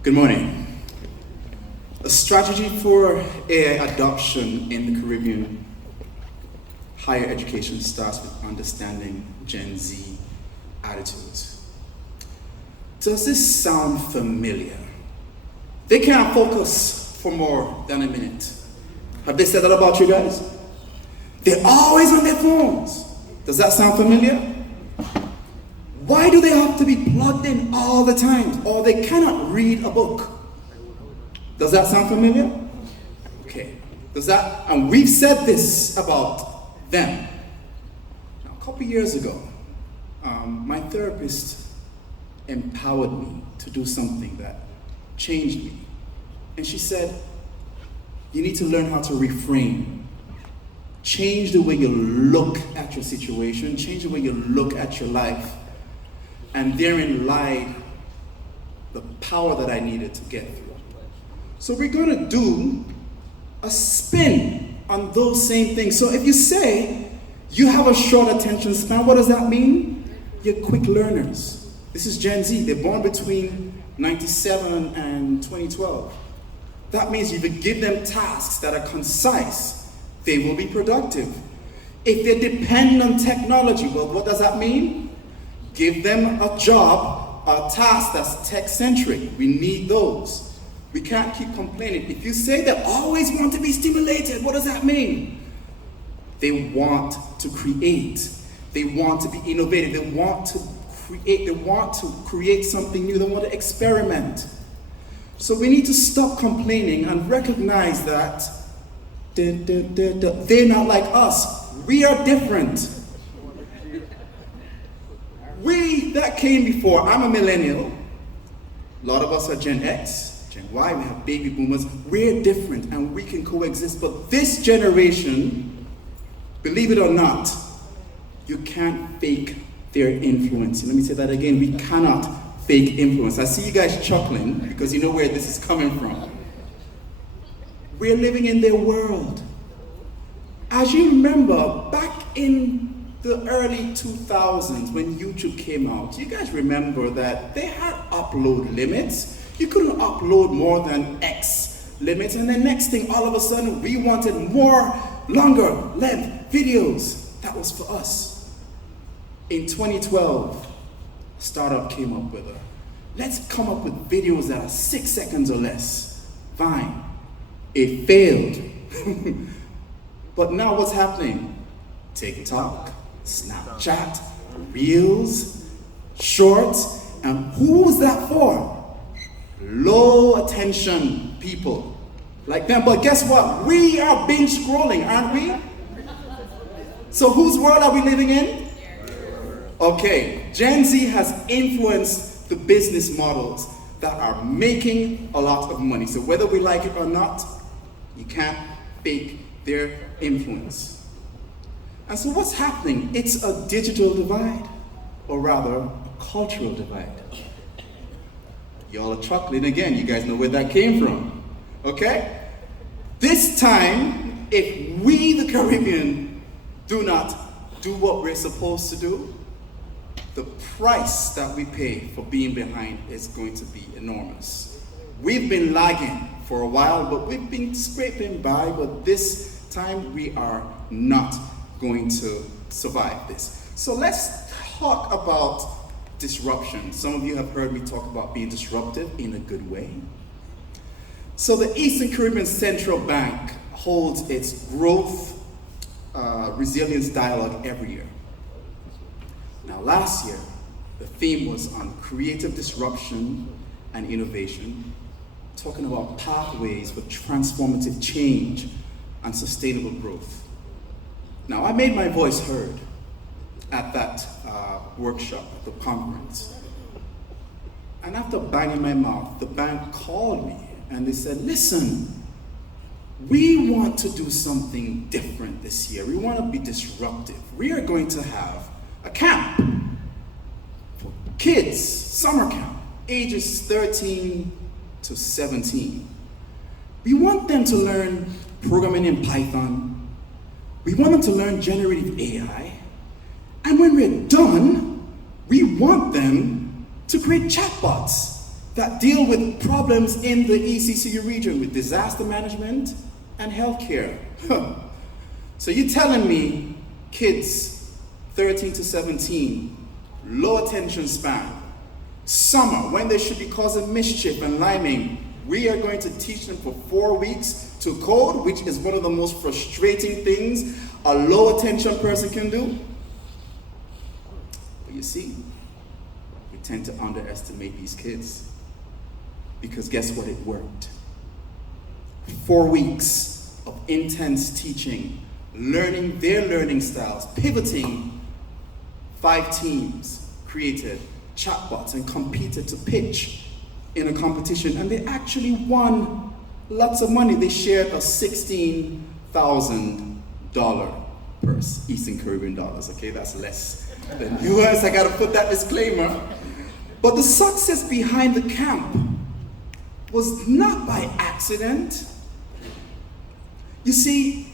Good morning. A strategy for AI adoption in the Caribbean higher education starts with understanding Gen Z attitudes. Does this sound familiar? They can't focus for more than a minute. Have they said that about you guys? They're always on their phones. Does that sound familiar? Why do they have to be plugged in all the time? Or they cannot read a book? Does that sound familiar? Okay. And we've said this about them. Now, a couple years ago, my therapist empowered me to do something that changed me. And she said, you need to learn how to reframe. Change the way you look at your situation, change the way you look at your life. And therein lied the power that I needed to get through. So we're going to do a spin on those same things. So if you say you have a short attention span, what does that mean? You're quick learners. This is Gen Z. They're born between 97 and 2012. That means if you give them tasks that are concise, they will be productive. If they depend on technology, well, what does that mean? Give them a job, a task that's tech-centric. We need those. We can't keep complaining. If you say they always want to be stimulated, what does that mean? They want to create. They want to be innovative. They want to create. They want to create something new. They want to experiment. So we need to stop complaining and recognize that they're not like us. We are different. We that came before, I'm a millennial. A lot of us are Gen X, Gen Y, we have baby boomers. We're different and we can coexist. But this generation, believe it or not, you can't fake their influence. Let me say that again. We cannot fake influence. I see you guys chuckling because you know where this is coming from. We're living in their world. As you remember, back in the early 2000s when YouTube came out, you guys remember that they had upload limits. You couldn't upload more than X limits, and then next thing, all of a sudden, we wanted more, longer length videos. That was for us. In 2012, a startup came up with let's come up with videos that are 6 seconds or less. Fine. It failed. But now what's happening? TikTok, Snapchat, Reels, Shorts, and who's that for? Low attention people like them. But guess what? We are binge scrolling, aren't we? So whose world are we living in? Okay, Gen Z has influenced the business models that are making a lot of money. So whether we like it or not, you can't fake their influence. And so what's happening? It's a digital divide, or rather, a cultural divide. Y'all are chuckling again. You guys know where that came from, okay? This time, if we, the Caribbean, do not do what we're supposed to do, the price that we pay for being behind is going to be enormous. We've been lagging for a while, but we've been scraping by, but this time we are not going to survive this. So let's talk about disruption. Some of you have heard me talk about being disruptive in a good way. So the Eastern Caribbean Central Bank holds its growth resilience dialogue every year. Now last year, the theme was on creative disruption and innovation, talking about pathways for transformative change and sustainable growth. Now, I made my voice heard at that workshop, at the conference. And after banging my mouth, the bank called me and they said, listen, we want to do something different this year. We want to be disruptive. We are going to have a camp for kids, summer camp, ages 13 to 17. We want them to learn programming in Python. We want them to learn generative AI. And when we're done, we want them to create chatbots that deal with problems in the ECCU region with disaster management and healthcare. So you're telling me kids 13 to 17, low attention span, summer when they should be causing mischief and liming, we are going to teach them for 4 weeks to code, which is one of the most frustrating things a low attention person can do? But you see, we tend to underestimate these kids. Because guess what? It worked. 4 weeks of intense teaching, learning their learning styles, pivoting. 5 teams created chatbots and competed to pitch in a competition, and they actually won lots of money. They shared a $16,000 purse, Eastern Caribbean dollars. Okay, that's less than US. I gotta put that disclaimer. But the success behind the camp was not by accident. You see,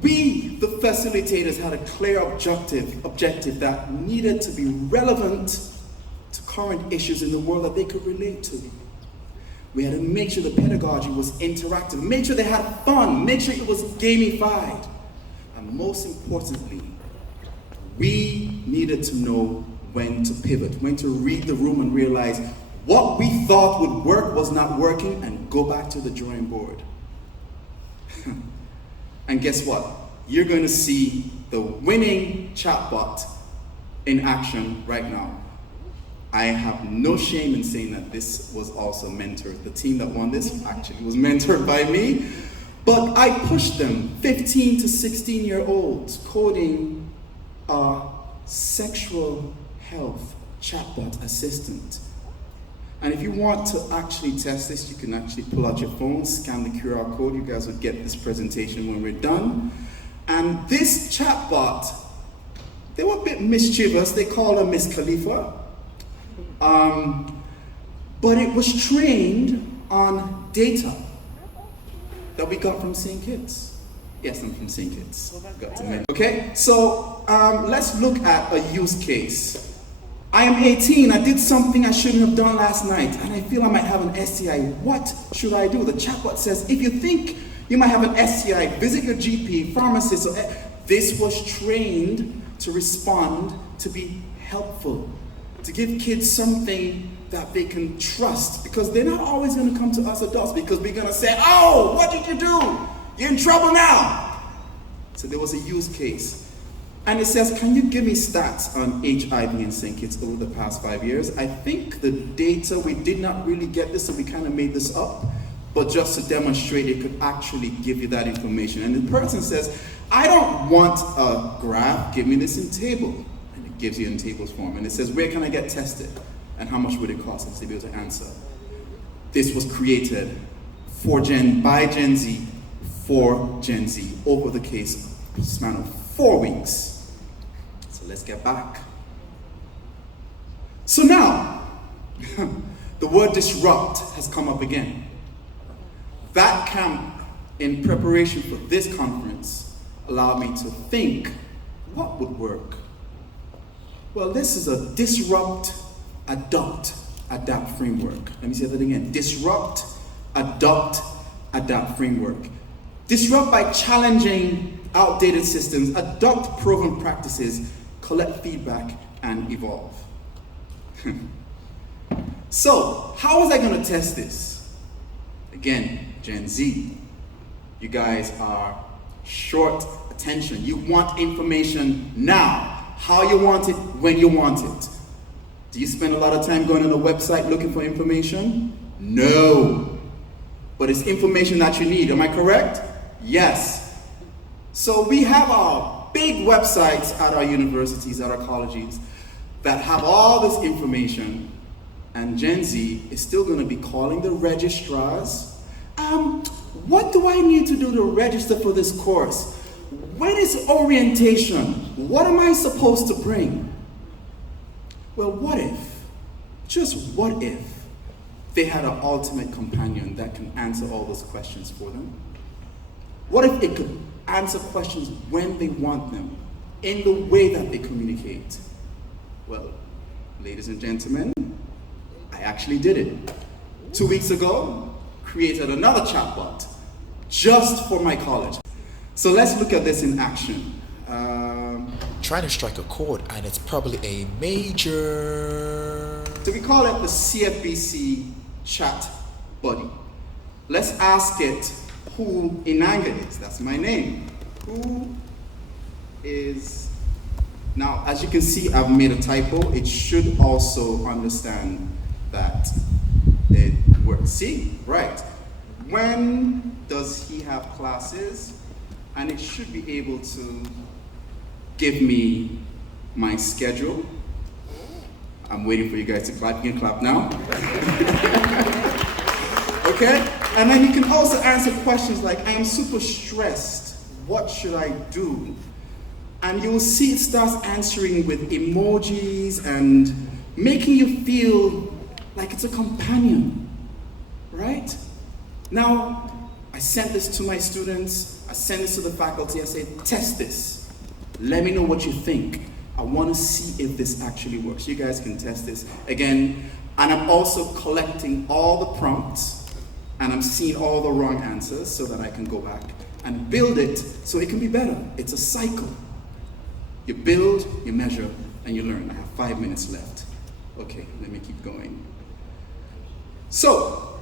we, the facilitators, had a clear objective that needed to be relevant to current issues in the world that they could relate to. We had to make sure the pedagogy was interactive, make sure they had fun, make sure it was gamified. And most importantly, we needed to know when to pivot, when to read the room and realize what we thought would work was not working, and go back to the drawing board. And guess what? You're going to see the winning chatbot in action right now. I have no shame in saying that this was also mentored. The team that won this actually was mentored by me. But I pushed them, 15 to 16-year-olds, coding a sexual health chatbot assistant. And if you want to actually test this, you can actually pull out your phone, scan the QR code. You guys will get this presentation when we're done. And this chatbot, they were a bit mischievous. They called her Miss Khalifa. But it was trained on data that we got from St. Kitts. Yes, I'm from St. Kitts. Okay, so let's look at a use case. I am 18, I did something I shouldn't have done last night, and I feel I might have an STI. What should I do? The chatbot says, if you think you might have an STI, visit your GP, pharmacist. So, this was trained to respond, to be helpful, to give kids something that they can trust, because they're not always going to come to us adults because we're going to say, oh, what did you do? You're in trouble now. So there was a use case. And it says, can you give me stats on HIV in St. Kitts over the past 5 years? I think the data, we did not really get this, so we kind of made this up, but just to demonstrate it could actually give you that information. And the person says, I don't want a graph, give me this in table. And it gives you in tables form. And it says, where can I get tested? And how much would it cost? And to be able to answer. This was created by Gen Z, for Gen Z, over the span of 4 weeks. Let's get back. So now, the word disrupt has come up again. That camp, in preparation for this conference, allowed me to think, what would work? Well, this is a disrupt, adopt, adapt framework. Let me say that again. Disrupt, adopt, adapt framework. Disrupt by challenging outdated systems, adopt proven practices, collect feedback, and evolve. So, how was I going to test this? Again, Gen Z. You guys are short attention. You want information now. How you want it, when you want it. Do you spend a lot of time going on a website looking for information? No. But it's information that you need. Am I correct? Yes. So we have our big websites at our universities, at our colleges, that have all this information, and Gen Z is still going to be calling the registrars. What do I need to do to register for this course? When is orientation? What am I supposed to bring? Well, what if, just what if, they had an ultimate companion that can answer all those questions for them? What if it could answer questions when they want them, in the way that they communicate? Well, ladies and gentlemen, I actually did it. 2 weeks ago, created another chatbot just for my college. So let's look at this in action. Trying to strike a chord, and it's probably a major. So we call it the CFBC chat buddy. Let's ask it who Inanga is. That's my name. Who is... Now, as you can see, I've made a typo. It should also understand that it works. See? Right. When does he have classes? And it should be able to give me my schedule. I'm waiting for you guys to clap. You can clap now. Okay? And then you can also answer questions like, I am super stressed. What should I do? And you'll see it starts answering with emojis and making you feel like it's a companion, right? Now, I sent this to my students. I sent this to the faculty. I said, test this. Let me know what you think. I want to see if this actually works. You guys can test this. Again, and I'm also collecting all the prompts, and I'm seeing all the wrong answers so that I can go back and build it so it can be better. It's a cycle. You build, you measure, and you learn. I have 5 minutes left. Okay, let me keep going. So,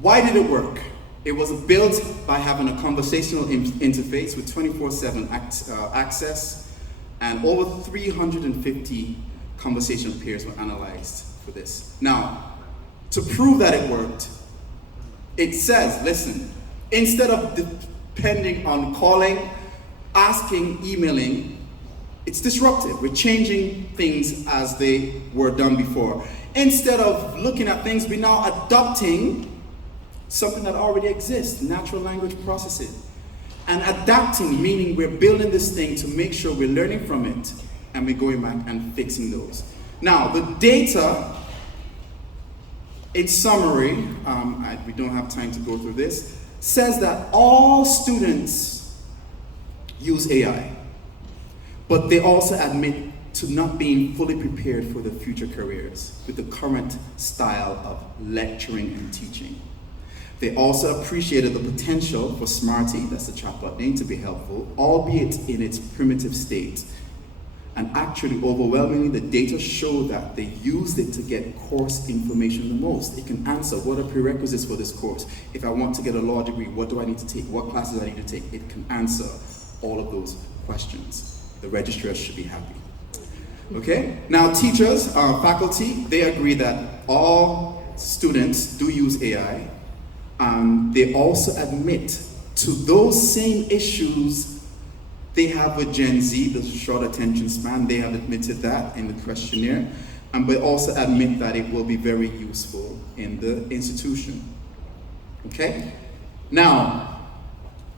why did it work? It was built by having a conversational interface with 24/7 access, and over 350 conversational pairs were analyzed for this. Now, to prove that it worked, it says, listen, instead of depending on calling, asking, emailing, it's disruptive. We're changing things as they were done before. Instead of looking at things, we're now adopting something that already exists, natural language processing. And adapting, meaning we're building this thing to make sure we're learning from it and we're going back and fixing those. Now, the data, in summary, we don't have time to go through this, says that all students use AI, but they also admit to not being fully prepared for their future careers with the current style of lecturing and teaching. They also appreciated the potential for Smarty, that's the chatbot name, to be helpful, albeit in its primitive state. And actually, overwhelmingly, the data show that they used it to get course information the most. It can answer, what are prerequisites for this course? If I want to get a law degree, what do I need to take? What classes do I need to take? It can answer all of those questions. The registrars should be happy. Okay? Now, teachers, faculty, they agree that all students do use AI. They also admit to those same issues they have with Gen Z, the short attention span. They have admitted that in the questionnaire, but also admit that it will be very useful in the institution. Okay? Now,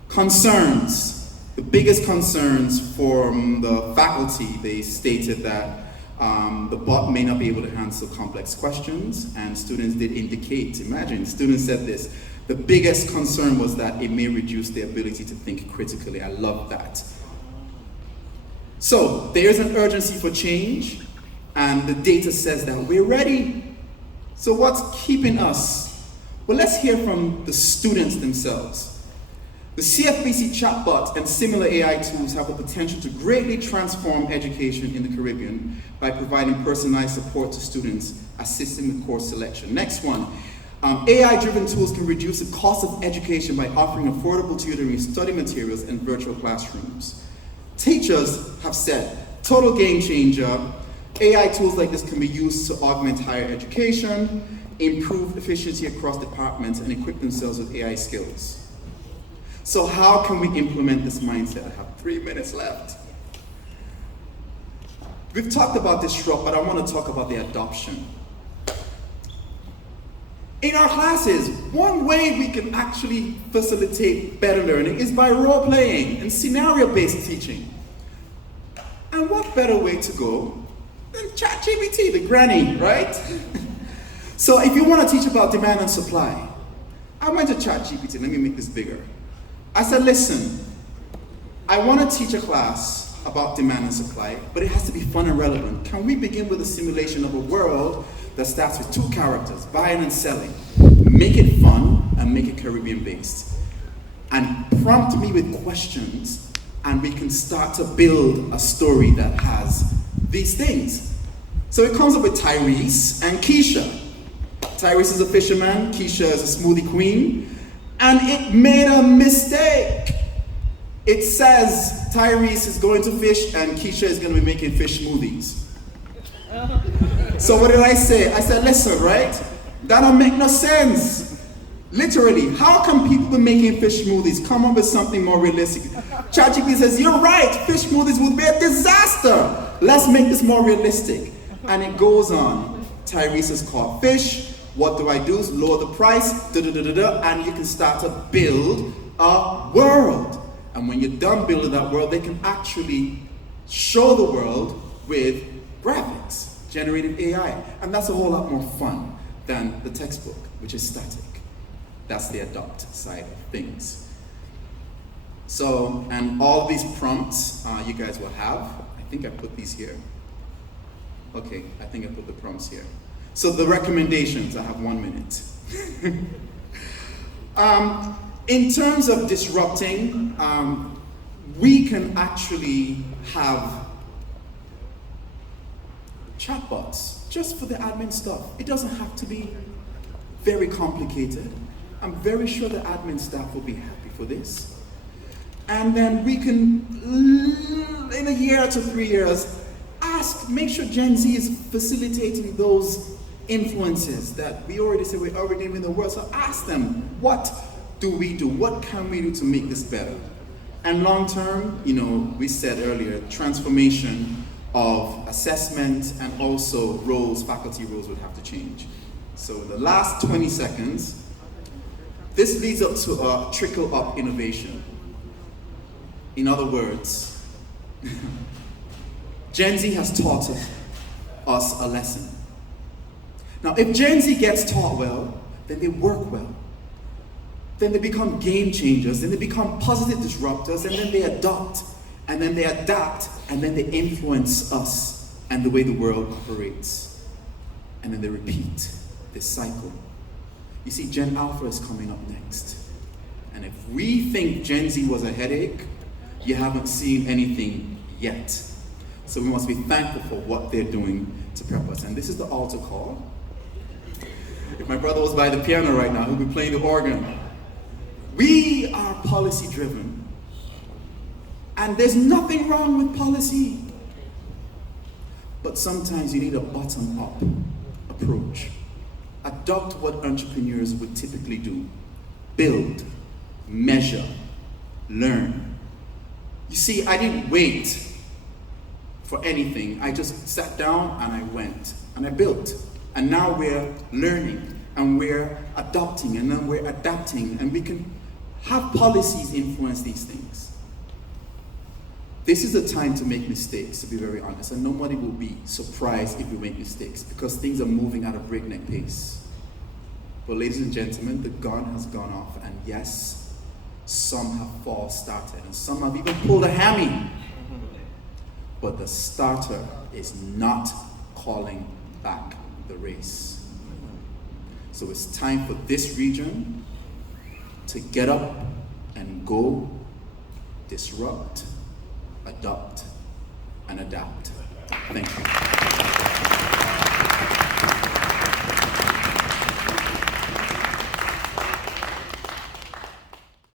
concerns. The biggest concerns from the faculty, they stated that the bot may not be able to answer complex questions, and students did indicate, imagine, students said this, the biggest concern was that it may reduce their ability to think critically. I love that. So, there is an urgency for change, and the data says that we're ready. So what's keeping us? Well, let's hear from the students themselves. The CFBC chatbot and similar AI tools have the potential to greatly transform education in the Caribbean by providing personalized support to students, assisting with course selection. Next one, AI-driven tools can reduce the cost of education by offering affordable tutoring, study materials, and virtual classrooms. Teachers have said, total game changer. AI tools like this can be used to augment higher education, improve efficiency across departments, and equip themselves with AI skills. So how can we implement this mindset? I have 3 minutes left. We've talked about disrupt, but I want to talk about the adoption. In our classes, one way we can actually facilitate better learning is by role-playing and scenario-based teaching. And what better way to go than ChatGPT, the granny, right? So if you want to teach about demand and supply, I went to ChatGPT, let me make this bigger. I said, listen, I want to teach a class about demand and supply, but it has to be fun and relevant. Can we begin with a simulation of a world that starts with two characters, buying and selling? Make it fun and make it Caribbean based. And prompt me with questions, and we can start to build a story that has these things. So it comes up with Tyrese and Keisha. Tyrese is a fisherman, Keisha is a smoothie queen, and it made a mistake. It says Tyrese is going to fish and Keisha is going to be making fish smoothies. So what did I say? I said, listen, right? That don't make no sense. Literally, how can people be making fish smoothies? Come up with something more realistic. ChatGPT says, you're right, fish smoothies would be a disaster. Let's make this more realistic. And it goes on. Tyrese is caught fish. What do? Lower the price, and you can start to build a world. And when you're done building that world, they can actually show the world with graphics, generative AI. And that's a whole lot more fun than the textbook, which is static. That's the adopt side of things. So, and all these prompts you guys will have. I think I put these here. Okay, I think I put the prompts here. So the recommendations, I have 1 minute. In terms of disrupting, we can actually have chatbots just for the admin stuff. It doesn't have to be very complicated. I'm very sure the admin staff will be happy for this. And then we can, in a year to 3 years, make sure Gen Z is facilitating those influences that we already say we're already in the world. So ask them, what do we do? What can we do to make this better? And long term, we said earlier, transformation of assessment and also roles, faculty roles would have to change. So the last 20 seconds, this leads up to a trickle-up innovation. In other words, Gen Z has taught us a lesson. Now, if Gen Z gets taught well, then they work well. Then they become game changers, then they become positive disruptors, and then they adopt, and then they adapt, and then they influence us and the way the world operates. And then they repeat this cycle. You see, Gen Alpha is coming up next. And if we think Gen Z was a headache, you haven't seen anything yet. So we must be thankful for what they're doing to prep us. And this is the altar call. If my brother was by the piano right now, he'd be playing the organ. We are policy driven. And there's nothing wrong with policy. But sometimes you need a bottom-up approach. Adopt what entrepreneurs would typically do. Build, measure, learn. You see, I didn't wait for anything. I just sat down and I went and I built. And now we're learning and we're adopting and then we're adapting, and we can have policies influence these things. This is the time to make mistakes, to be very honest, and nobody will be surprised if we make mistakes because things are moving at a breakneck pace. But ladies and gentlemen, the gun has gone off, and yes, some have false started and some have even pulled a hammy. But the starter is not calling back the race. So it's time for this region to get up and go, disrupt, adopt, and adapt. Thank you.